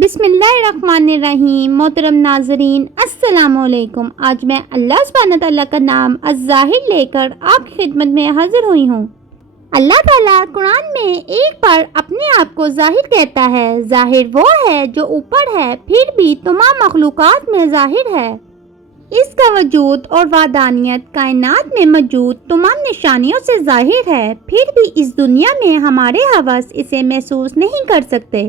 بسم اللہ الرحمن الرحیم۔ محترم ناظرین السلام علیکم۔ آج میں اللہ سبحانہ تعالیٰ کا نام الظاہر لے کر آپ کی خدمت میں حاضر ہوئی ہوں۔ اللہ تعالیٰ قرآن میں ایک بار اپنے آپ کو ظاہر کہتا ہے۔ ظاہر وہ ہے جو اوپر ہے، پھر بھی تمام مخلوقات میں ظاہر ہے۔ اس کا وجود اور وحدانیت کائنات میں موجود تمام نشانیوں سے ظاہر ہے، پھر بھی اس دنیا میں ہمارے حواس اسے محسوس نہیں کر سکتے۔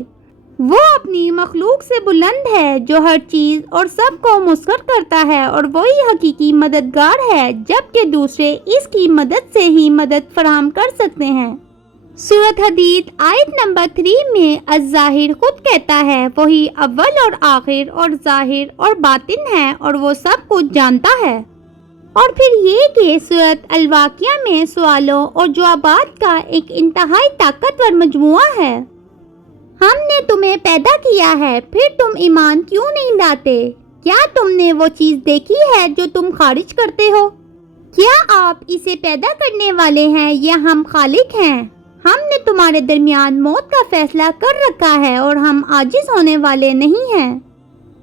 وہ اپنی مخلوق سے بلند ہے جو ہر چیز اور سب کو مسخر کرتا ہے، اور وہی حقیقی مددگار ہے، جبکہ دوسرے اس کی مدد سے ہی مدد فراہم کر سکتے ہیں۔ سورۃ حدید آیت نمبر 3 میں الظاہر خود کہتا ہے، وہی اول اور آخر اور ظاہر اور باطن ہے، اور وہ سب کچھ جانتا ہے۔ اور پھر یہ کہ سورۃ الواقعہ میں سوالوں اور جوابات کا ایک انتہائی طاقتور مجموعہ ہے۔ ہم نے تمہیں پیدا کیا ہے، پھر تم ایمان کیوں نہیں لاتے؟ کیا تم نے وہ چیز دیکھی ہے جو تم خارج کرتے ہو؟ کیا آپ اسے پیدا کرنے والے ہیں یا ہم خالق ہیں؟ ہم نے تمہارے درمیان موت کا فیصلہ کر رکھا ہے، اور ہم عاجز ہونے والے نہیں ہیں۔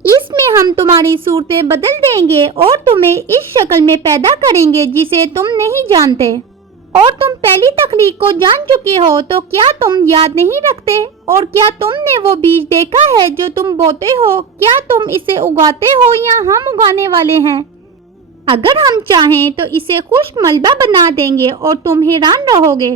اس میں ہم تمہاری صورتیں بدل دیں گے اور تمہیں اس شکل میں پیدا کریں گے جسے تم نہیں جانتے۔ اور تم پہلی تخلیق کو جان چکے ہو، تو کیا تم یاد نہیں رکھتے؟ اور کیا تم نے وہ بیج دیکھا ہے جو تم بوتے ہو؟ کیا تم اسے اگاتے ہو یا ہم اگانے والے ہیں؟ اگر ہم چاہیں تو اسے خشک ملبہ بنا دیں گے اور تم حیران رہو گے۔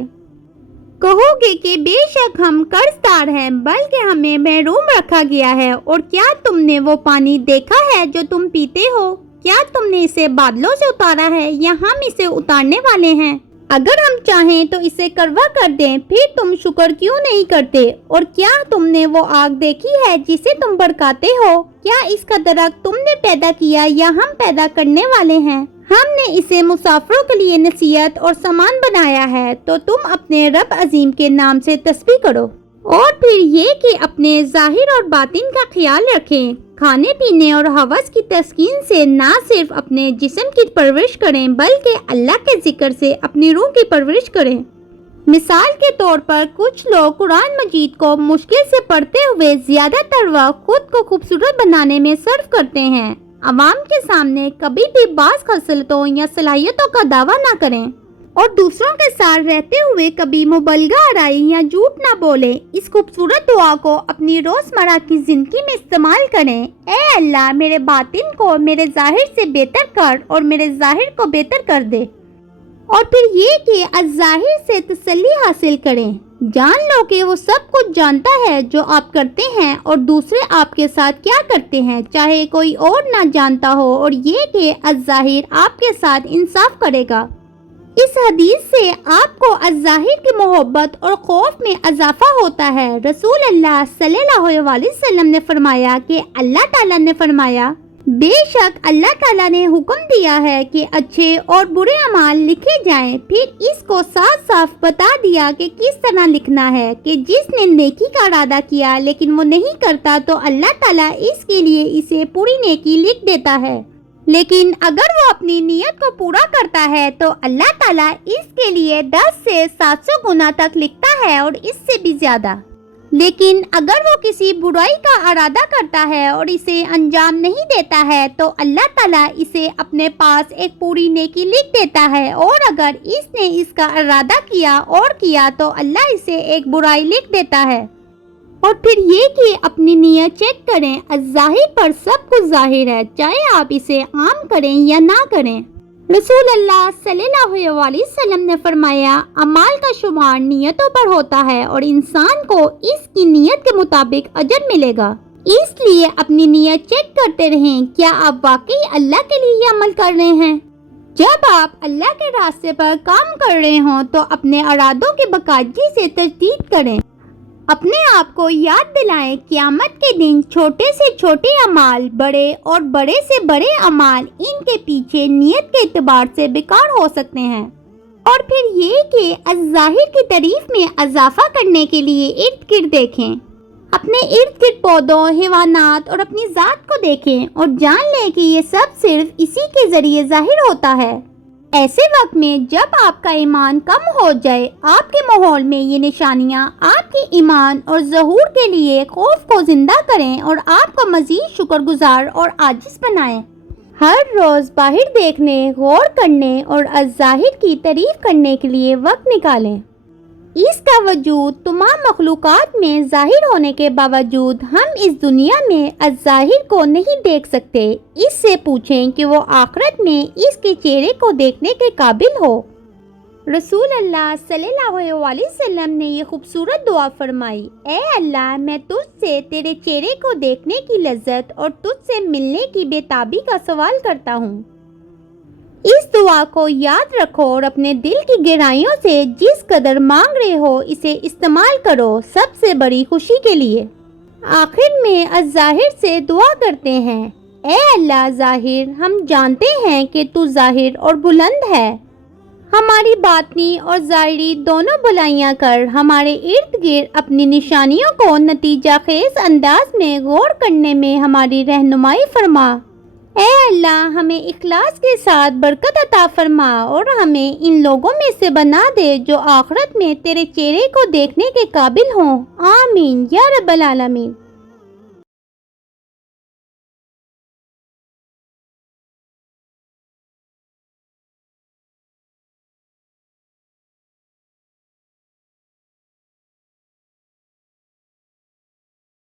کہو گے کہ بے شک ہم قرض دار ہیں، بلکہ ہمیں محروم رکھا گیا ہے۔ اور کیا تم نے وہ پانی دیکھا ہے جو تم پیتے ہو؟ کیا تم نے اسے بادلوں سے اتارا ہے یا ہم اسے اتارنے والے ہیں؟ اگر ہم چاہیں تو اسے کروا کر دیں، پھر تم شکر کیوں نہیں کرتے؟ اور کیا تم نے وہ آگ دیکھی ہے جسے تم بھڑکاتے ہو؟ کیا اس کا درخت تم نے پیدا کیا یا ہم پیدا کرنے والے ہیں؟ ہم نے اسے مسافروں کے لیے نصیحت اور سامان بنایا ہے، تو تم اپنے رب عظیم کے نام سے تسبیح کرو۔ اور پھر یہ کہ اپنے ظاہر اور باطن کا خیال رکھیں، کھانے پینے اور ہوس کی تسکین سے نہ صرف اپنے جسم کی پرورش کریں، بلکہ اللہ کے ذکر سے اپنی روح کی پرورش کریں۔ مثال کے طور پر کچھ لوگ قرآن مجید کو مشکل سے پڑھتے ہوئے زیادہ تر وقت خود کو خوبصورت بنانے میں صرف کرتے ہیں۔ عوام کے سامنے کبھی بھی بعض خصلتوں یا صلاحیتوں کا دعویٰ نہ کریں، اور دوسروں کے ساتھ رہتے ہوئے کبھی مبالغہ آرائی یا جھوٹ نہ بولیں۔ اس خوبصورت دعا کو اپنی روزمرہ کی زندگی میں استعمال کریں۔ اے اللہ، میرے باطن کو میرے ظاہر سے بہتر کر اور میرے ظاہر کو بہتر کر دے۔ اور پھر یہ کہ الظاہر سے تسلی حاصل کریں۔ جان لو کہ وہ سب کچھ جانتا ہے جو آپ کرتے ہیں اور دوسرے آپ کے ساتھ کیا کرتے ہیں، چاہے کوئی اور نہ جانتا ہو۔ اور یہ کہ الظاہر آپ کے ساتھ انصاف کرے گا۔ اس حدیث سے آپ کو الظاہر کی محبت اور خوف میں اضافہ ہوتا ہے۔ رسول اللہ صلی اللہ علیہ وسلم نے فرمایا کہ اللہ تعالیٰ نے فرمایا، بے شک اللہ تعالیٰ نے حکم دیا ہے کہ اچھے اور برے اعمال لکھے جائیں، پھر اس کو صاف صاف بتا دیا کہ کس طرح لکھنا ہے، کہ جس نے نیکی کا ارادہ کیا لیکن وہ نہیں کرتا، تو اللہ تعالیٰ اس کے لیے اسے پوری نیکی لکھ دیتا ہے، لیکن اگر وہ اپنی نیت کو پورا کرتا ہے تو اللہ تعالیٰ اس کے لیے 10 سے 700 گنا تک لکھتا ہے، اور اس سے بھی زیادہ۔ لیکن اگر وہ کسی برائی کا ارادہ کرتا ہے اور اسے انجام نہیں دیتا ہے تو اللہ تعالیٰ اسے اپنے پاس ایک پوری نیکی لکھ دیتا ہے، اور اگر اس نے اس کا ارادہ کیا تو اللہ اسے ایک برائی لکھ دیتا ہے۔ اور پھر یہ کہ اپنی نیت چیک کریں۔ الظاہر پر سب کچھ ظاہر ہے، چاہے آپ اسے عام کریں یا نہ کریں۔ رسول اللہ صلی اللہ علیہ وسلم نے فرمایا، اعمال کا شمار نیتوں پر ہوتا ہے، اور انسان کو اس کی نیت کے مطابق اجر ملے گا۔ اس لیے اپنی نیت چیک کرتے رہیں، کیا آپ واقعی اللہ کے لیے یہ عمل کر رہے ہیں؟ جب آپ اللہ کے راستے پر کام کر رہے ہوں تو اپنے ارادوں کی باقاعدگی سے تجدید کریں۔ اپنے آپ کو یاد دلائیں، قیامت کے دن چھوٹے سے چھوٹے اعمال، بڑے اور بڑے سے بڑے اعمال، ان کے پیچھے نیت کے اعتبار سے بیکار ہو سکتے ہیں۔ اور پھر یہ کہ الظاہر کی تعریف میں اضافہ کرنے کے لیے ارد گرد دیکھیں، اپنے ارد گرد پودوں، حیوانات اور اپنی ذات کو دیکھیں، اور جان لیں کہ یہ سب صرف اسی کے ذریعے ظاہر ہوتا ہے۔ ایسے وقت میں جب آپ کا ایمان کم ہو جائے، آپ کے ماحول میں یہ نشانیاں آپ کے ایمان اور ظہور کے لیے خوف کو زندہ کریں اور آپ کو مزید شکر گزار اور عاجز بنائیں۔ ہر روز باہر دیکھنے، غور کرنے اور الظاہر کی تعریف کرنے کے لیے وقت نکالیں۔ اس کا وجود تمام مخلوقات میں ظاہر ہونے کے باوجود ہم اس دنیا میں الظاہر کو نہیں دیکھ سکتے۔ اس سے پوچھیں کہ وہ آخرت میں اس کے چہرے کو دیکھنے کے قابل ہو۔ رسول اللہ صلی اللہ علیہ وسلم نے یہ خوبصورت دعا فرمائی، اے اللہ، میں تجھ سے تیرے چہرے کو دیکھنے کی لذت اور تجھ سے ملنے کی بے تابی کا سوال کرتا ہوں۔ اس دعا کو یاد رکھو اور اپنے دل کی گہرائیوں سے جس قدر مانگ رہے ہو اسے استعمال کرو سب سے بڑی خوشی کے لیے۔ آخر میں الظاہر سے دعا کرتے ہیں، اے اللہ ظاہر، ہم جانتے ہیں کہ تو ظاہر اور بلند ہے۔ ہماری باطنی اور ظاہری دونوں بھلائیاں کر ہمارے ارد گرد اپنی نشانیوں کو نتیجہ خیز انداز میں غور کرنے میں ہماری رہنمائی فرما۔ اے اللہ، ہمیں اخلاص کے ساتھ برکت عطا فرما اور ہمیں ان لوگوں میں سے بنا دے جو آخرت میں تیرے چہرے کو دیکھنے کے قابل ہوں۔ آمین یا رب العالمین۔